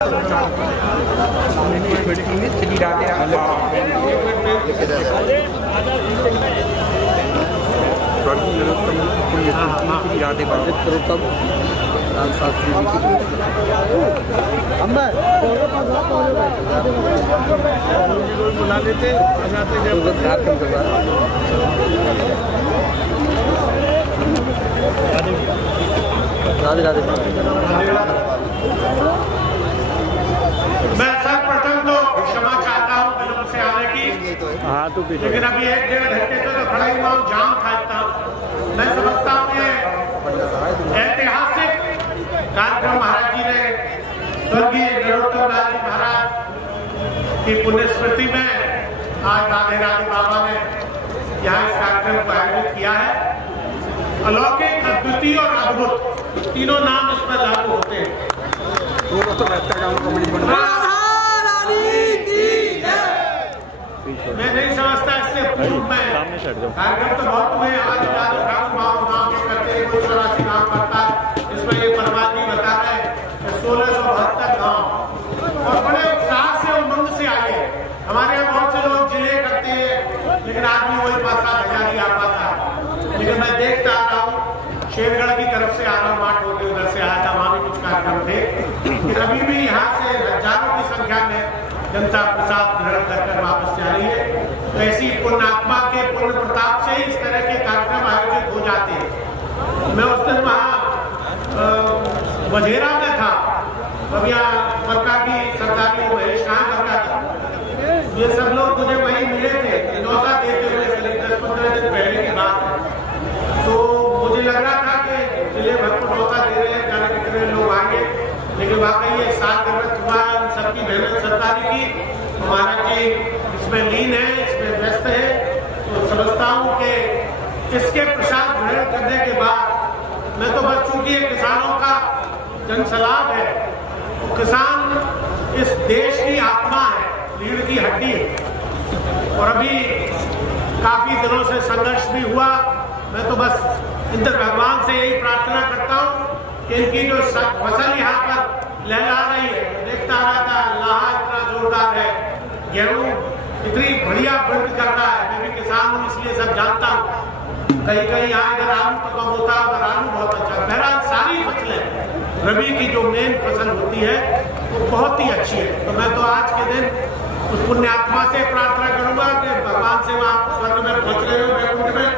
बुला लेते राधे राधे। मैं सर्वप्रथम तो क्षमा चाहता हूँ विलंब से आने की, लेकिन अभी 1-1.5 घंटे से तो खड़ा हुआ हूँ, जाम था। मैं समझता हूँ ये ऐतिहासिक कार्यक्रम महाराज जी ने स्वर्गीय नरोत्तम लाल जी महाराज की पुण्य स्मृति में आज राधे राधे बाबा ने यहाँ इस कार्यक्रम को आयोजित किया है। अलौकिक, अद्वितीय और अद्भुत तीनों नाम इसमें लागू होते हैं। मैं नहीं समझता इससे पूर्व में कार्यक्रम तो बहुत हुए, आज नाम करते हैं, कोई 84 नाम करता है। इसमें ये परमात्मा जी बता रहे हैं 1672 गाँव और बड़े उत्साह से उमंग से आए। हमारे यहाँ बहुत से लोग जिले करते हैं, लेकिन आदमी वही 5-7 हजार ही आ पाता है। लेकिन मैं देखता आ रहा हूँ, शेरगढ़ की तरफ से आ रहा हूँ, माठ होकर उधर से आया था, वहाँ भी कुछ कार्यक्रम थे। अभी भी यहाँ से हजारों की संख्या में जनता प्रसाद ग्रहण कर वापस जा रही है। तो ऐसी पुण्यात्मा के पुण्य प्रताप से इस तरह के कार्यक्रम आयोजित हो जाते हैं। मैं उस दिन वहाँ वजेरा में था, अब यहाँ मक्का की सरदारी महेश कहाँ करता था, ये सब लोग मुझे वहीं मिले थे, न्योता देते हुए 10-15 दिन पहले की बात है। तो मुझे लग रहा था कि जिले भर को न्योता दे रहे हैं, जाने कितने लोग आएंगे, लेकिन वाकई ये साल जरूरत हुआ है उन सबकी मेहनत सरदारी की। महाराज जी इसमें लीन है, इसमें व्यस्त है। तो समझता हूँ कि इसके प्रसाद ग्रहण करने के बाद मैं तो बस, चूंकि ये किसानों का जनसलाब है, किसान इस देश की आत्मा है, रीढ़ की हड्डी है। और अभी काफी दिनों से संघर्ष भी हुआ। मैं तो बस इंद्र भगवान से यही प्रार्थना करता हूँ कि इनकी जो फसल यहाँ पर लहरा रही है, देखता रहा था, लाहा इतना जोरदार है, गेहूं इतनी बढ़िया वृद्धि कर रहा है। मैं भी किसान हूँ इसलिए सब जानता हूँ। कहीं कहीं यहाँ इधर आलू तो कम होता है, उधर आलू बहुत अच्छा। बहरहाल सारी फसलें, रबी की जो मेन फसल होती है वो बहुत ही अच्छी है। तो मैं तो आज के दिन उस पुण्यात्मा से प्रार्थना करूंगा कि भगवान से वहाँ स्वर्ग में पहुंच रहे हो, वैकुंठ में,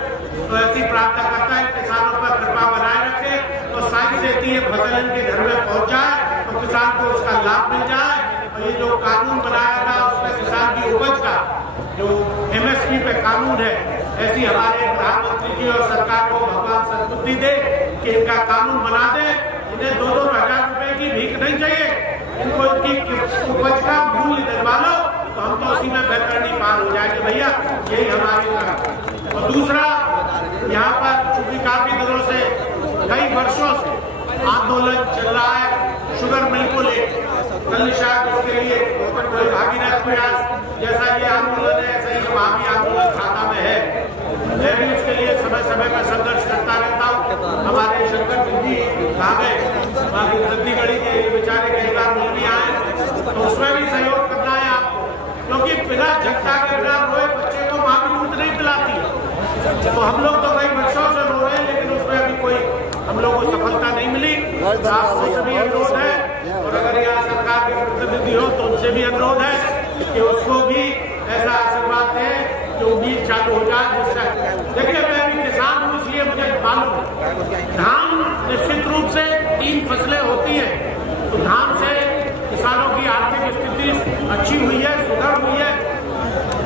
तो ऐसी प्रार्थना करता है किसानों पर कृपा बनाए रखे और सारी सेती ये फसल इनके घर में पहुंच जाए तो किसान को उसका लाभ मिल जाए। और ये जो कानून बनाया था उसमें किसान की उपज का जो MSP पे कानून है, ऐसी हमारे प्रधानमंत्री जी और सरकार को भगवान सद्बुद्धि दे कि इनका कानून बना दे। इन्हें 2-2 हजार रुपए की भीख नहीं चाहिए, इनको इनकी उपज का मूल्य दिलवा लो तो हम तो उसी में बैतरणी पार हो जाएंगे भैया। यही हमारी तरफ। और दूसरा, यहाँ पर चूंकि काफी दिनों से, कई वर्षों से आंदोलन चल रहा है शुगर मिल को लेकर, कल शायद उसके लिए कोई भागीरथ प्रयास जैसा ये आंदोलन है, ऐसा ही वहाँ भी आंदोलन खाता में है। मैं भी उसके लिए समय समय पर संघर्ष करता रहता हूँ। हमारे शंकर सिंह जी कहाँ गए, बाकी गद्दीगढ़ी के बेचारे कई बार मिल भी आए, तो उसमें भी सहयोग करना है आपको, क्योंकि बिना जनता के बिना रोए बच्चे को माँ भी दूध नहीं पिलाती है। तो हम लोग तो कई वर्षों से रो रहे हैं, लेकिन उसमें अभी कोई हम लोग को सफलता नहीं मिली। आपको सभी अनुरोध है, और अगर यहाँ सरकार के प्रतिनिधि हो तो उनसे भी अनुरोध है कि उसको भी ऐसा आशीर्वाद दें कि उम्मीद चालू हो जाए। देखिए, मैं भी किसान हूँ इसलिए मुझे मालूम है, धान निश्चित रूप से 3 फसलें होती है, तो धान से किसानों की आर्थिक स्थिति अच्छी हुई है, सुधर हुई है,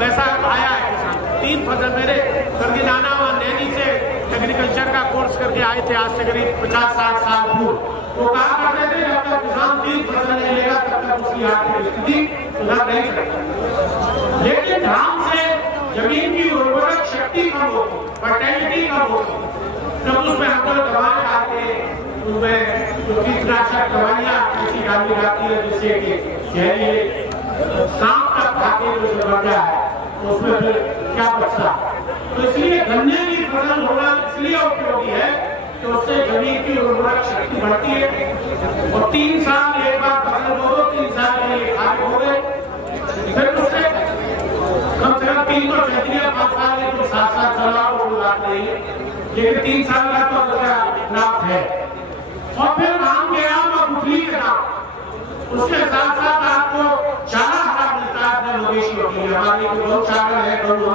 पैसा आया है किसान। 3 फसल मेरे सरगिदाना और नैनी से एग्रीकल्चर का कोर्स करके आए थे, आज से करीब 50-60 साल पूर्व। वो कहा करते थे जब तक किसान 3 फसल नहीं लेगा तब तक उसकी आर्थिक स्थिति सुधर नहीं सकती। लेकिन धान से जमीन की उर्वरक शक्ति कम होती, फर्टिलिटी कम होती, जब उसमें हम लोग दवाएं डालते हैं, उसमें जो कीटनाशक दवाइयाँ ऐसी डाली जाती है जिससे कि शहरी सांप तक खाते जो बढ़ गया है, उसमें फिर क्या बचता। तो इसलिए गन्ने की फसल होना इसलिए उपयोगी है कि उससे जमीन की उर्वरक शक्ति बढ़ती है, और 3 साल एक बार फसल हो, 3 स्कीम तो चलती है 5 साल में, तो 7 चलाओ, कोई बात नहीं है, लेकिन 3 साल का तो लाभ है। और फिर आम के आम और गुठली के दाम, उसके साथ साथ आपको चारा हरा मिलता है अपने मवेशियों के लिए। हमारी गौशाला